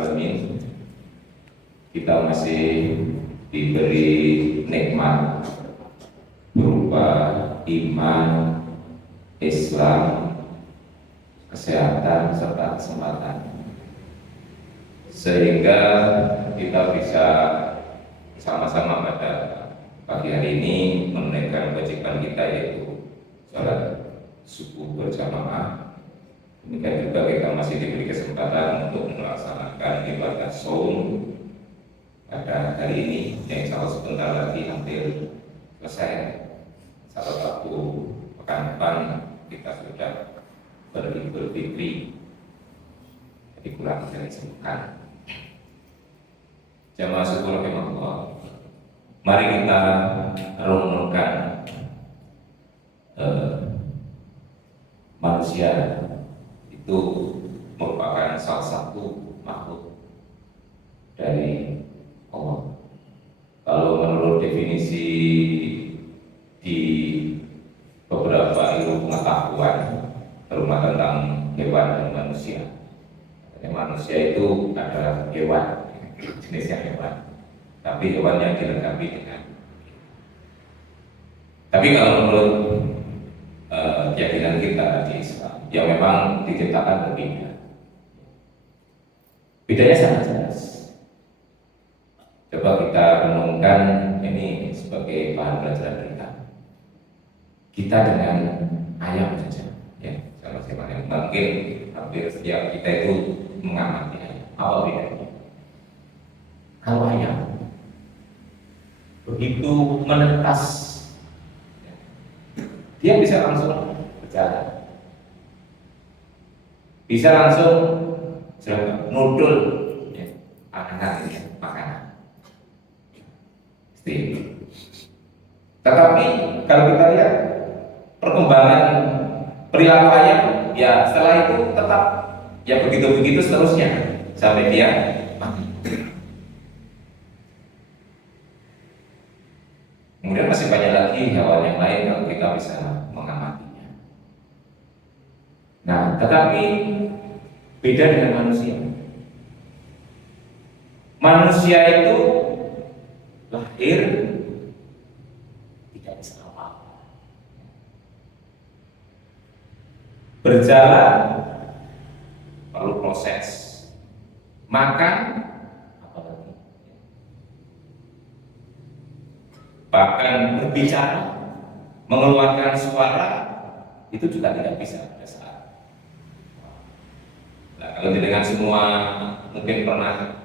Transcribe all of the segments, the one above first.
alamin, kita masih diberi nikmat berupa iman, Islam, kesehatan serta kesempatan, sehingga kita bisa sama-sama pada pagi hari ini menunaikan kewajiban kita, yaitu sholat subuh berjamaah. Demikian juga kita masih diberi kesempatan untuk melaksanakan ibadah saum pada hari ini, yang insya Allah sebentar lagi hampir selesai. Salah satu pekan depan kita sudah berlibur fitri, jadi kurang dari sepekan. Jamaah syukur rahimahullah, mari kita renungkan manusia itu merupakan salah satu makhluk dari Allah. Kalau menurut definisi di beberapa ilmu pengetahuan, terutama tentang hewan dan manusia, manusia itu adalah hewan, jenisnya hewan, tapi hewan yang dilengkapi dengan. Tapi kalau menurut keyakinan kita di Islam, yang memang diciptakan berbeda. Bedanya sangat jelas. Coba kita renungkan ini sebagai bahan pelajaran kita. Kita dengan ayam saja, ya, sama-sama yang mungkin hampir setiap kita itu mengamati ayam. Apa bedanya? Kalau ayam begitu menetas, dia bisa langsung berjalan, bisa langsung nudul, ya, makanan. Tetapi kalau kita lihat perkembangan perilaku ayam, ya setelah itu tetap ya begitu-begitu seterusnya sampai dia mati. Kemudian masih banyak lagi hewan yang lain kalau kita bisa mengamatinya. Nah, tetapi beda dengan manusia. Manusia itu lahir tidak bisa apa-apa, berjalan perlu proses, makan apalagi, bahkan berbicara, mengeluarkan suara itu juga tidak bisa pada saat. Nah, kalau dengan semua mungkin pernah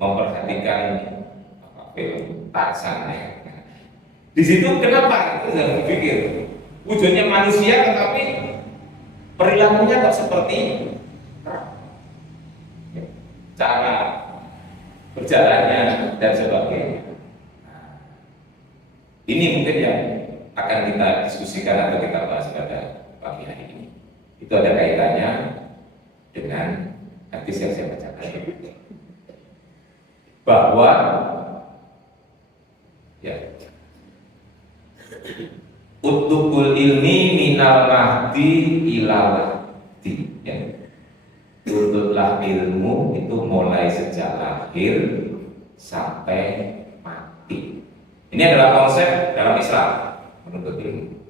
memperhatikan film Tarzan, ya. Di situ kenapa itu saya berpikir wujudnya manusia tetapi perilakunya tak seperti cara berjalannya dan sebagainya. Ini mungkin yang akan kita diskusikan atau kita bahas pada pagi hari ini. Itu ada kaitannya dengan hadis yang saya bacakan, bahwa ya, utukul ilmi minal mahdi ilal lahdi, ya. Tutuplah ilmu itu mulai sejak lahir sampai mati. Ini adalah konsep dalam Islam menuntut ilmu.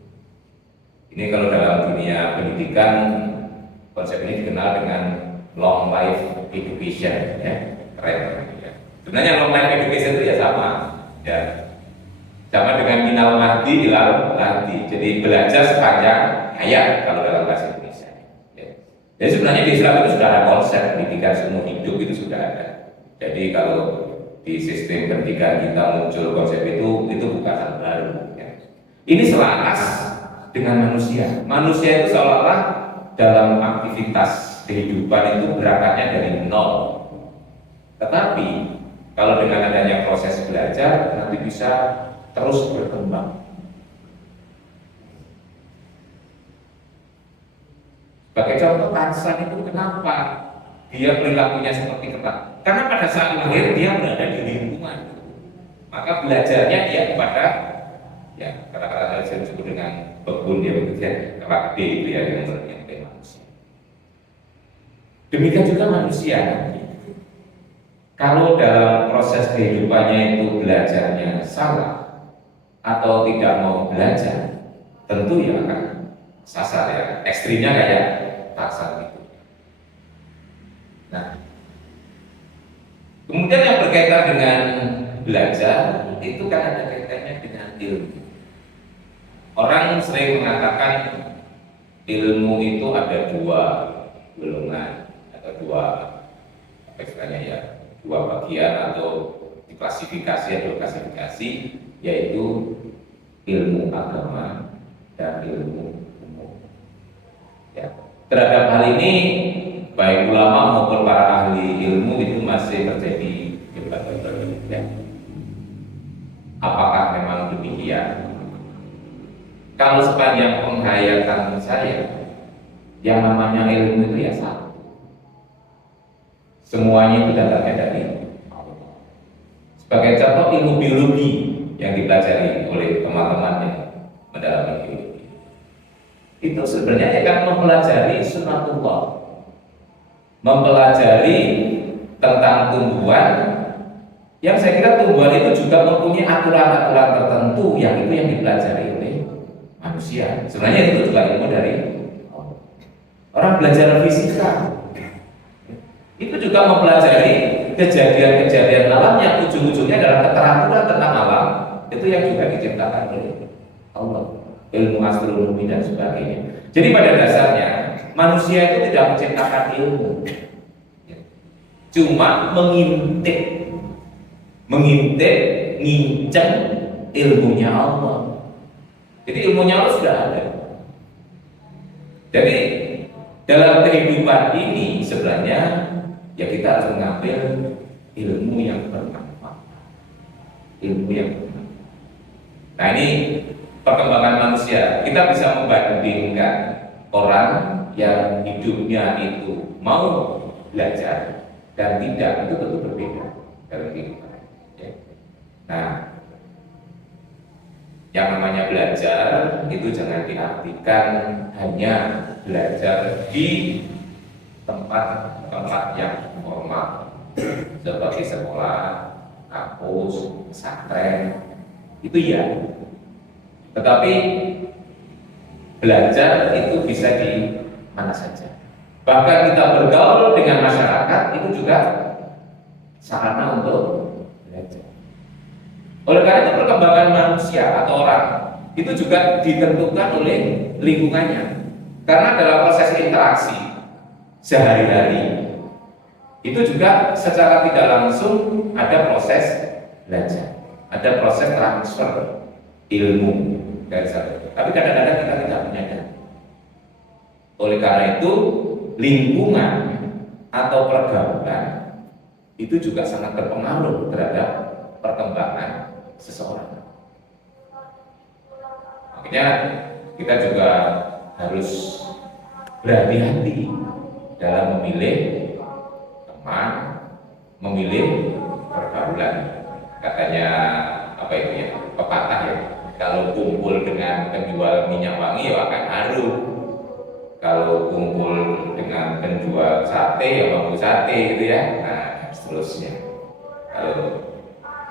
Ini kalau dalam dunia pendidikan, konsep ini dikenal dengan long life education, ya. Keren. Sebenarnya long life education itu ya sama, ya, sama dengan minal mahdi ilal lahdi. Jadi belajar sepanjang hayat kalau dalam bahasa Indonesia. Ya. Jadi sebenarnya di Islam itu sudah ada konsep pendidikan seumur hidup, itu sudah ada. Jadi kalau di sistem pendidikan kita muncul konsep itu bukan hal baru. Ya. Ini selaras dengan manusia. Manusia itu seolah-olah dalam aktivitas kehidupan itu berangkatnya dari nol. Tetapi kalau dengan adanya proses belajar nanti bisa terus berkembang. Sebagai contoh, Tarzan itu kenapa dia perilakunya seperti ketat? Karena pada saat lahir dia berada di lingkungan, maka belajarnya dia kepada, ya, kata-kata saya disebut dengan kebun, dia bekerja kepada itu ya, yang manusia. Demikian juga manusia nanti Kalau dalam proses kehidupannya itu belajarnya salah atau tidak mau belajar, tentu ya akan sasar ya. Ekstrimnya kayak Tarzan itu. Nah, kemudian yang berkaitan dengan belajar itu kan ada kaitannya dengan ilmu. Orang sering mengatakan ilmu itu ada dua golongan atau dua apa istilahnya ya, dua bagian atau klasifikasi, yaitu ilmu agama dan ilmu umum. Ya. Terhadap hal ini baik ulama maupun para ahli ilmu itu masih terjadi debat. Ya. Apakah memang demikian? Kalau sepanjang penghayatan saya, yang namanya ilmu itu ya satu. Semuanya itu datangnya dari Allah. Sebagai contoh ilmu biologi yang dipelajari oleh teman-teman yang mendalami biologi, itu sebenarnya akan mempelajari sunatullah, mempelajari tentang tumbuhan, yang saya kira tumbuhan itu juga mempunyai aturan-aturan tertentu yang itu yang dipelajari oleh manusia. Sebenarnya itu juga ilmu dari Allah. Orang belajar fisika itu juga mempelajari kejadian-kejadian alam yang ujung-ujungnya adalah keteraturan tentang alam, itu yang juga diciptakan oleh Allah, ilmu astronomi dan sebagainya. Jadi pada dasarnya manusia itu tidak menciptakan ilmu, cuma mengintip, nginceng ilmunya Allah. Jadi ilmunya Allah sudah ada. Jadi dalam kehidupan ini sebenarnya ya kita harus mengambil ilmu yang bermanfaat. Nah, ini perkembangan manusia. Kita bisa membandingkan orang yang hidupnya itu mau belajar dan tidak, itu tentu berbeda dalam kehidupan. Ya. Nah, yang namanya belajar itu jangan diartikan hanya belajar di tempat yang formal seperti sekolah, kampus, pesantren, itu ya. Tetapi belajar itu bisa di mana saja. Bahkan kita bergaul dengan masyarakat itu juga sarana untuk belajar. Oleh karena itu perkembangan manusia atau orang itu juga ditentukan oleh lingkungannya. Karena dalam proses interaksi sehari-hari itu juga secara tidak langsung ada proses belajar, ada proses transfer ilmu dari satu. Tapi kadang-kadang kita tidak menyadari. Oleh karena itu lingkungan atau pergaulan itu juga sangat berpengaruh terhadap perkembangan seseorang. Makanya kita juga harus berhati-hati dalam memilih teman, memilih pergaulan. Katanya apa itu ya, pepatah ya, kalau kumpul dengan penjual minyak wangi ya akan harum, kalau kumpul dengan penjual sate ya bambu sate gitu ya. Nah, seterusnya.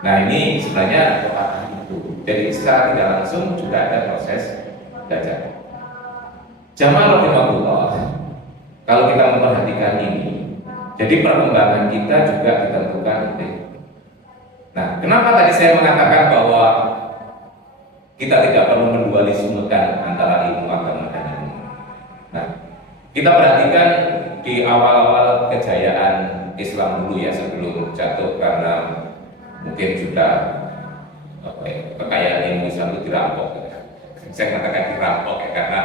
Nah, ini sebenarnya pepatah itu. Jadi secara tidak langsung juga ada proses belajar. Jamaah rahimahullah, kalau kita memperhatikan ini, jadi perkembangan kita juga ditentukan oleh. Nah, kenapa tadi saya mengatakan bahwa kita tidak perlu mendualismekan antara ilmu agama dan ilmu? Nah, kita perhatikan di awal-awal kejayaan Islam dulu ya, sebelum jatuh karena mungkin sudah kekayaan ilmu Islam itu dirampok. Saya katakan dirampok ya, karena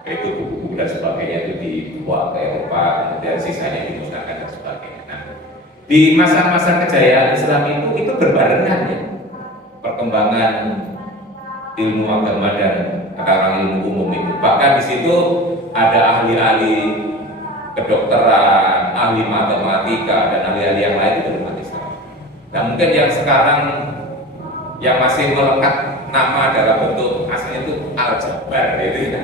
itu buku-buku dan sebagainya itu dibawa ke Eropa, kemudian sisanya dimusnahkan dan sebagainya. Nah, di masa-masa kejayaan Islam itu berbarengan ya, perkembangan ilmu agama dan sekarang ilmu umum itu. Bahkan di situ ada ahli-ahli kedokteran, ahli matematika dan ahli-ahli yang lain itu umat Islam. Nah, mungkin yang sekarang yang masih melekat nama dalam bentuk aslinya itu aljabar gitu ya.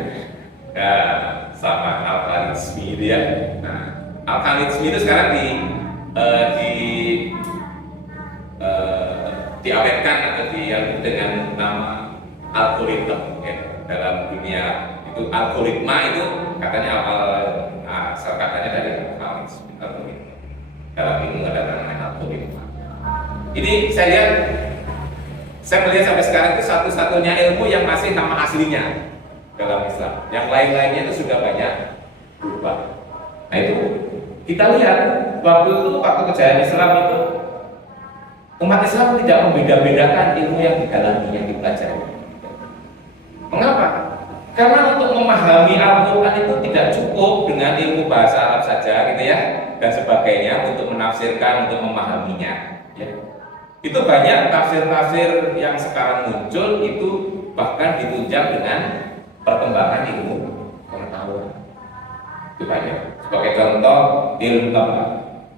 Sama al-Khwarizmi itu ya. Nah, al-Khwarizmi itu sekarang di diawetkan atau dialih dengan nama algoritma ya. Dalam dunia itu algoritma itu katanya asal katanya dari algoritma. Dalam ilmu ada namanya algoritma. Ini saya melihat sampai sekarang itu satu-satunya ilmu yang masih nama aslinya dalam Islam. Yang lain-lainnya itu sudah banyak berubah. Nah itu kita lihat waktu kejayaan Islam itu umat Islam tidak membeda-bedakan ilmu yang didalami, yang dipelajari. Mengapa? Karena untuk memahami Al-Quran itu tidak cukup dengan ilmu bahasa Arab saja, gitu ya, dan sebagainya untuk menafsirkan, untuk memahaminya. Ya. Itu banyak tafsir-tafsir yang sekarang muncul itu bahkan ditunjang dengan perkembangan ilmu pengetahuan. Itu banyak. Sebagai contoh ilmu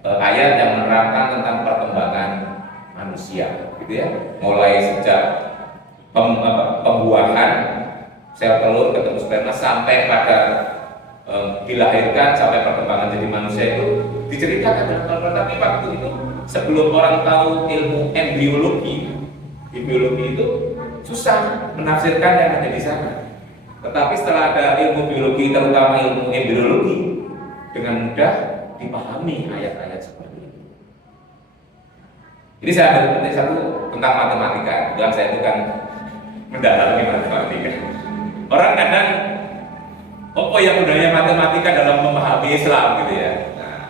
ayat yang menerangkan tentang perkembangan manusia, gitu ya, mulai sejak pembuahan sel telur ketemu sperma sampai pada dilahirkan sampai perkembangan jadi manusia itu diceritakan dalam Al-Quran. Tapi waktu itu sebelum orang tahu ilmu embriologi, di biologi itu susah menafsirkan yang ada di sana. Tetapi setelah ada ilmu biologi, terutama ilmu embriologi, dengan mudah dipahami ayat-ayat seperti itu. Jadi saya ambil penting satu tentang matematika. Dan saya itu kan mendalami matematika. Orang kadang apa yang budaya matematika dalam memahami Islam gitu ya. Nah,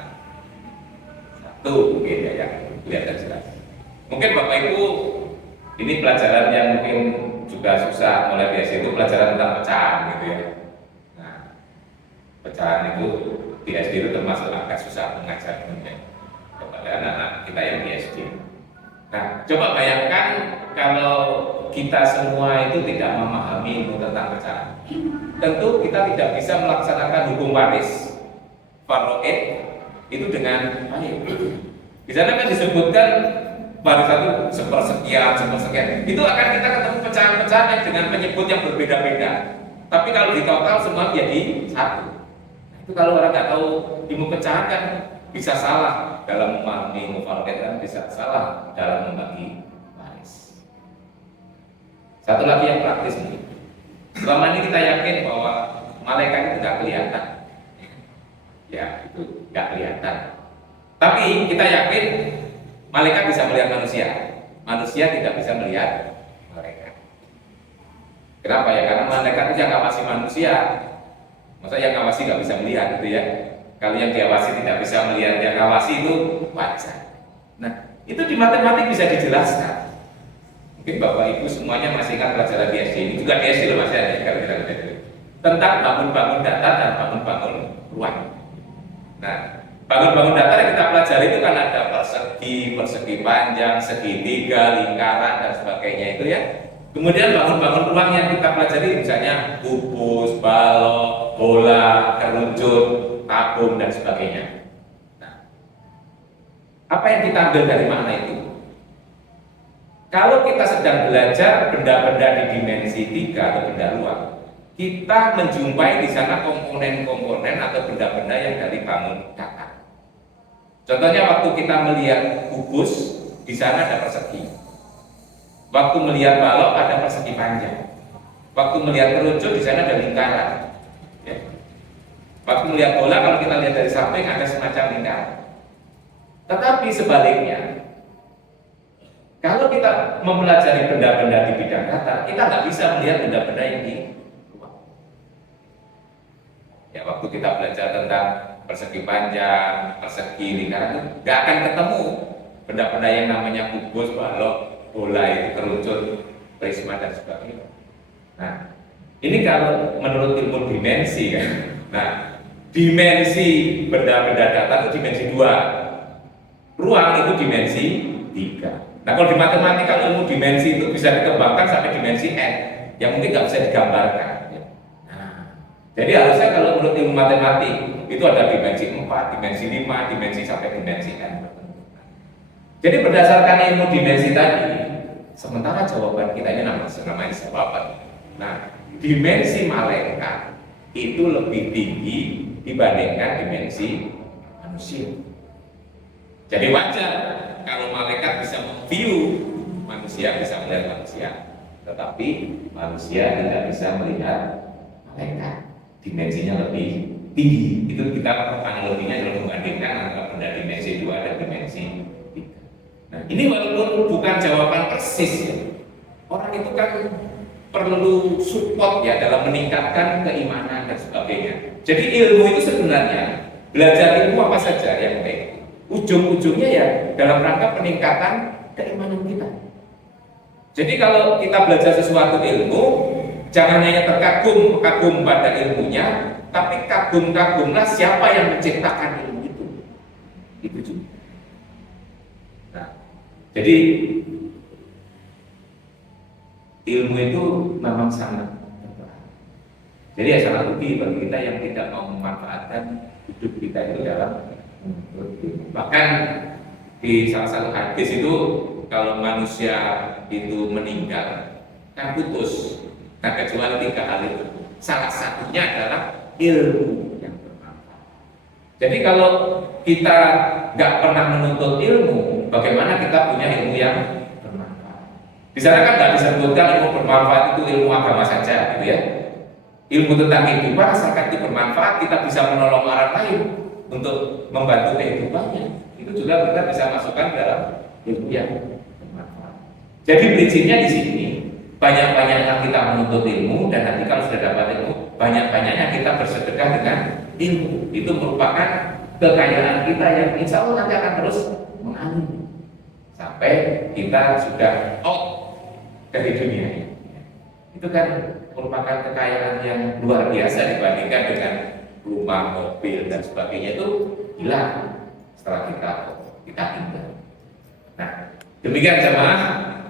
satu mungkin ya yang kelihatan jelas. Mungkin Bapak Ibu ini pelajaran yang mungkin juga susah mulai dari situ, pelajaran tentang pecahan gitu ya. Nah, pecahan itu di SD itu termasuk agak susah mengajarnya kepada anak-anak kita yang di SD. Nah, coba bayangkan kalau kita semua itu tidak memahami ilmu tentang pecahan. Tentu kita tidak bisa melaksanakan hukum waris Faraid itu dengan baik. Di sana kan disebutkan warisan itu sepersekian. Itu akan kita ketemu pecahan-pecahan yang dengan penyebut yang berbeda-beda. Tapi kalau di total semua jadi satu. Itu kalau orang nggak tahu ilmu pecahan kan bisa salah dalam memahami ilmu Faraid, kan bisa salah dalam membagi waris. Satu lagi yang praktis nih. Selama ini kita yakin bahwa malaikat itu nggak kelihatan, ya itu nggak kelihatan. Tapi kita yakin malaikat bisa melihat manusia tidak bisa melihat malaikat. Kenapa ya? Karena malaikat itu yang ngawasi manusia, masa yang ngawasi nggak bisa melihat gitu ya? Kalau yang diawasi tidak bisa melihat, yang ngawasi itu wajar. Nah itu di matematik bisa dijelaskan. Mungkin Bapak Ibu semuanya masih ingat pelajaran di SD, ini juga di SD loh masih ada kalau kita tentang bangun-bangun datar dan bangun-bangun ruang. Nah, bangun-bangun datar yang kita pelajari itu kan ada persegi panjang, segitiga, lingkaran dan sebagainya itu ya. Kemudian bangun-bangun ruang yang kita pelajari misalnya kubus, balok, bola, kerucut, tabung dan sebagainya. Nah, apa yang kita ambil dari makna itu? Kalau kita sedang belajar benda-benda di dimensi 3 atau benda ruang, kita menjumpai di sana komponen-komponen atau benda-benda yang dari bangun datar. Contohnya waktu kita melihat kubus, di sana ada persegi. Waktu melihat balok ada persegi panjang. Waktu melihat kerucut di sana ada lingkaran. Ya. Waktu melihat bola kalau kita lihat dari samping ada semacam lingkaran. Tetapi sebaliknya, kalau kita mempelajari benda-benda di bidang datar, kita nggak bisa melihat benda-benda yang di luar. Ya, waktu kita belajar tentang persegi panjang, persegi lingkaran, nggak akan ketemu benda-benda yang namanya kubus, balok, bola itu kerucut, prisma dan sebagainya. Nah, ini kalau menurut ilmu dimensi kan. Nah, dimensi benda-benda datar itu dimensi 2, ruang itu dimensi 3. Nah kalau di matematika ilmu dimensi itu bisa dikembangkan sampai dimensi n yang mungkin nggak bisa digambarkan. Nah, jadi harusnya kalau menurut ilmu matematik itu ada dimensi 4, dimensi 5, dimensi sampai dimensi n. Jadi berdasarkan ilmu dimensi tadi, sementara jawaban kita ini namanya jawaban. Nah, dimensi malaikat itu lebih tinggi dibandingkan dimensi manusia. Jadi wajar kalau malaikat bisa memview manusia, bisa melihat manusia, tetapi manusia tidak bisa melihat malaikat. Dimensinya lebih tinggi. Itu kita analoginya kalau membandingkan antara dimensi 2 dan dimensi 3. Nah, ini walaupun bukan jawaban persis ya. Orang itu kan perlu support ya dalam meningkatkan keimanan dan sebagainya. Jadi ilmu itu sebenarnya belajar ilmu apa saja yang baik. Ujung-ujungnya ya dalam rangka peningkatan keimanan kita. Jadi kalau kita belajar sesuatu ilmu, jangan hanya terkagum pada ilmunya, tapi kagumlah siapa yang menciptakan ilmu itu. Itu juga. Nah, jadi ilmu itu memang sangat berbahaya. Jadi ya sangat rugi bagi kita yang tidak mau memanfaatkan hidup kita itu dalam menuntut ilmu. Bahkan di salah satu hadis itu kalau manusia itu meninggal kan putus, nah kecuali 3 hal itu. Salah satunya adalah ilmu yang bermanfaat. Jadi kalau kita nggak pernah menuntut ilmu, bagaimana kita punya ilmu yang bermanfaat? Di sana kan nggak disebutkan ilmu bermanfaat itu ilmu agama saja, gitu ya. Ilmu tentang kehidupan asalkan itu bermanfaat, kita bisa menolong orang lain untuk membantu kehidupannya. Itu juga kita bisa masukkan dalam ilmu yang bermanfaat. Jadi prinsipnya di sini banyak-banyaknya kita menuntut ilmu, dan nanti kalau sudah dapat ilmu, banyak-banyaknya kita bersedekah dengan ilmu. Itu merupakan kekayaan kita yang insya Allah nanti akan terus mengalir sampai kita sudah out dari dunia ini. Itu kan merupakan kekayaan yang luar biasa dibandingkan dengan rumah, mobil dan sebagainya, itu hilang setelah kita tinggal. Nah, demikian jemaah,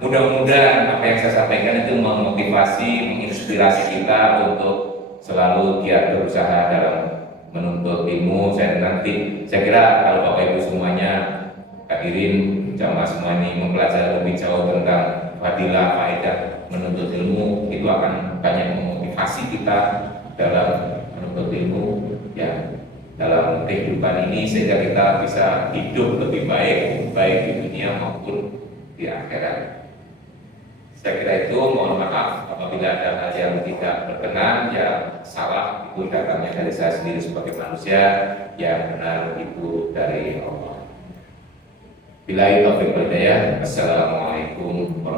mudah-mudahan apa yang saya sampaikan itu memotivasi, menginspirasi kita untuk selalu giat berusaha dalam menuntut ilmu. Saya kira kalau Bapak Ibu semuanya hadirin jamaah semua ini mempelajari lebih jauh tentang fadilah, faedah menuntut ilmu, itu akan banyak memotivasi kita dalam menuntut ilmu ya dalam kehidupan ini, sehingga kita bisa hidup lebih baik di dunia maupun di akhirat. Saya kira itu, mohon maaf apabila ada hal yang tidak berkenan, yang salah itu datangnya dari saya sendiri sebagai manusia, yang benar itu dari Allah. Billahi taufiq wal hidayah. Assalamualaikum warahmatullahi wabarakatuh.